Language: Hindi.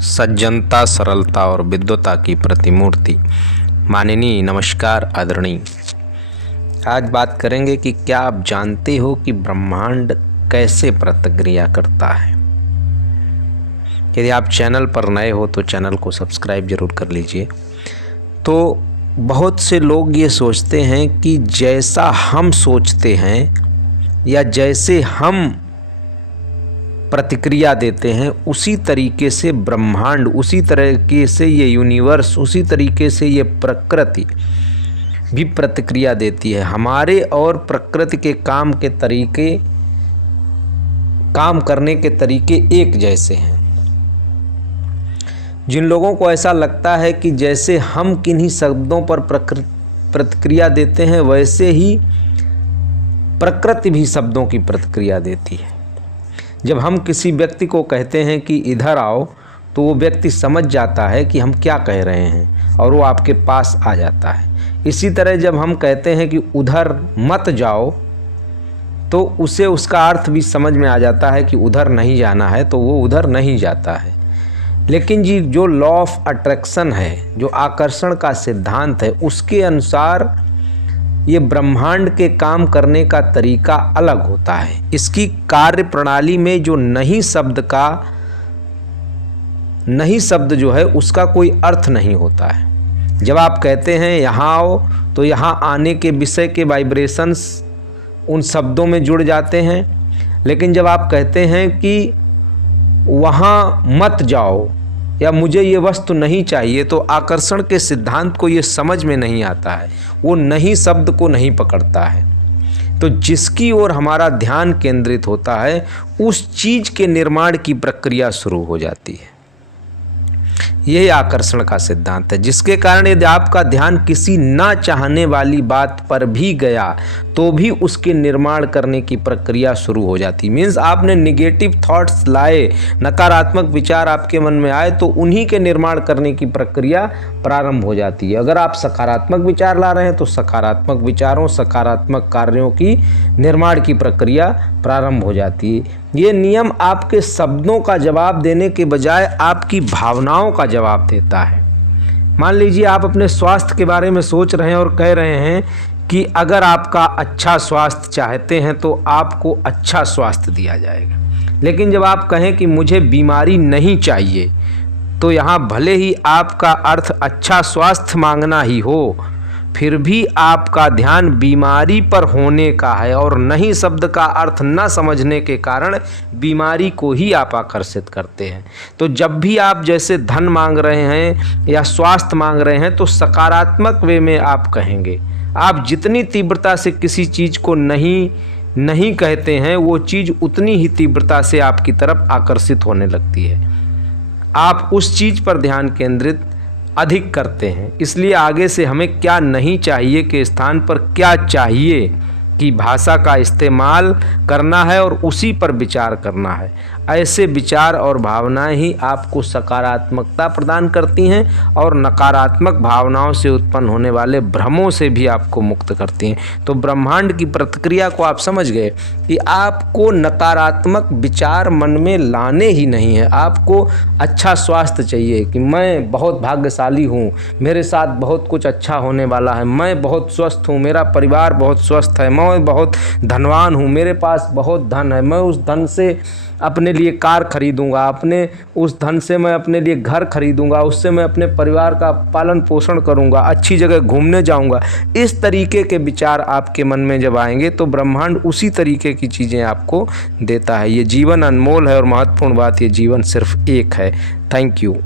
सज्जनता, सरलता और विद्वता की प्रतिमूर्ति। माननीय, नमस्कार, आदरणीय। आज बात करेंगे कि क्या आप जानते हो कि ब्रह्मांड कैसे प्रतिक्रिया करता है। यदि आप चैनल पर नए हो तो चैनल को सब्सक्राइब जरूर कर लीजिए। तो बहुत से लोग ये सोचते हैं कि जैसा हम सोचते हैं या जैसे हम प्रतिक्रिया देते हैं उसी तरीके से ब्रह्मांड, उसी तरीके से ये यूनिवर्स, उसी तरीके से ये प्रकृति भी प्रतिक्रिया देती है। हमारे और प्रकृति के काम करने के तरीके एक जैसे हैं। जिन लोगों को ऐसा लगता है कि जैसे हम किन्हीं शब्दों पर प्रतिक्रिया देते हैं वैसे ही प्रकृति भी शब्दों की प्रतिक्रिया देती है। जब हम किसी व्यक्ति को कहते हैं कि इधर आओ तो वो व्यक्ति समझ जाता है कि हम क्या कह रहे हैं और वो आपके पास आ जाता है। इसी तरह जब हम कहते हैं कि उधर मत जाओ तो उसे उसका अर्थ भी समझ में आ जाता है कि उधर नहीं जाना है, तो वो उधर नहीं जाता है। लेकिन जी जो लॉ ऑफ अट्रैक्शन है, जो आकर्षण का सिद्धांत है, उसके अनुसार ये ब्रह्मांड के काम करने का तरीका अलग होता है। इसकी कार्य प्रणाली में जो नहीं शब्द जो है उसका कोई अर्थ नहीं होता है। जब आप कहते हैं यहाँ आओ तो यहाँ आने के विषय के वाइब्रेशंस उन शब्दों में जुड़ जाते हैं। लेकिन जब आप कहते हैं कि वहाँ मत जाओ या मुझे ये वस्तु नहीं चाहिए, तो आकर्षण के सिद्धांत को ये समझ में नहीं आता है, वो नहीं शब्द को नहीं पकड़ता है। तो जिसकी ओर हमारा ध्यान केंद्रित होता है उस चीज़ के निर्माण की प्रक्रिया शुरू हो जाती है। यही आकर्षण का सिद्धांत है, जिसके कारण यदि आपका ध्यान किसी ना चाहने वाली बात पर भी गया तो भी उसके निर्माण करने की प्रक्रिया शुरू हो जाती। मीन्स आपने निगेटिव थॉट्स लाए, नकारात्मक विचार आपके मन में आए तो उन्हीं के निर्माण करने की प्रक्रिया प्रारंभ हो जाती है। अगर आप सकारात्मक विचार ला रहे हैं तो सकारात्मक विचारों, सकारात्मक कार्यों की निर्माण की प्रक्रिया प्रारंभ हो जाती है। ये नियम आपके शब्दों का जवाब देने के बजाय आपकी भावनाओं का जवाब देता है। मान लीजिए आप अपने स्वास्थ्य के बारे में सोच रहे हैं और कह रहे हैं कि अगर आपका अच्छा स्वास्थ्य चाहते हैं तो आपको अच्छा स्वास्थ्य दिया जाएगा। लेकिन जब आप कहें कि मुझे बीमारी नहीं चाहिए, तो यहाँ भले ही आपका अर्थ अच्छा स्वास्थ्य मांगना ही हो, फिर भी आपका ध्यान बीमारी पर होने का है और नहीं शब्द का अर्थ न समझने के कारण बीमारी को ही आप आकर्षित करते हैं। तो जब भी आप जैसे धन मांग रहे हैं या स्वास्थ्य मांग रहे हैं तो सकारात्मक वे में आप कहेंगे। आप जितनी तीव्रता से किसी चीज़ को नहीं कहते हैं वो चीज़ उतनी ही तीव्रता से आपकी तरफ आकर्षित होने लगती है। आप उस चीज़ पर ध्यान केंद्रित अधिक करते हैं। इसलिए आगे से हमें क्या नहीं चाहिए के स्थान पर क्या चाहिए की भाषा का इस्तेमाल करना है और उसी पर विचार करना है। ऐसे विचार और भावनाएं ही आपको सकारात्मकता प्रदान करती हैं और नकारात्मक भावनाओं से उत्पन्न होने वाले भ्रमों से भी आपको मुक्त करती हैं। तो ब्रह्मांड की प्रतिक्रिया को आप समझ गए कि आपको नकारात्मक विचार मन में लाने ही नहीं है। आपको अच्छा स्वास्थ्य चाहिए कि मैं बहुत भाग्यशाली हूँ, मेरे साथ बहुत कुछ अच्छा होने वाला है, मैं बहुत स्वस्थ हूँ, मेरा परिवार बहुत स्वस्थ है, मैं बहुत धनवान हूँ, मेरे पास बहुत धन है, मैं उस धन से अपने लिए कार खरीदूंगा, अपने उस धन से मैं अपने लिए घर खरीदूंगा, उससे मैं अपने परिवार का पालन पोषण करूंगा, अच्छी जगह घूमने जाऊंगा। इस तरीके के विचार आपके मन में जब आएंगे तो ब्रह्मांड उसी तरीके की चीज़ें आपको देता है। ये जीवन अनमोल है और महत्वपूर्ण बात, ये जीवन सिर्फ एक है। Thank you.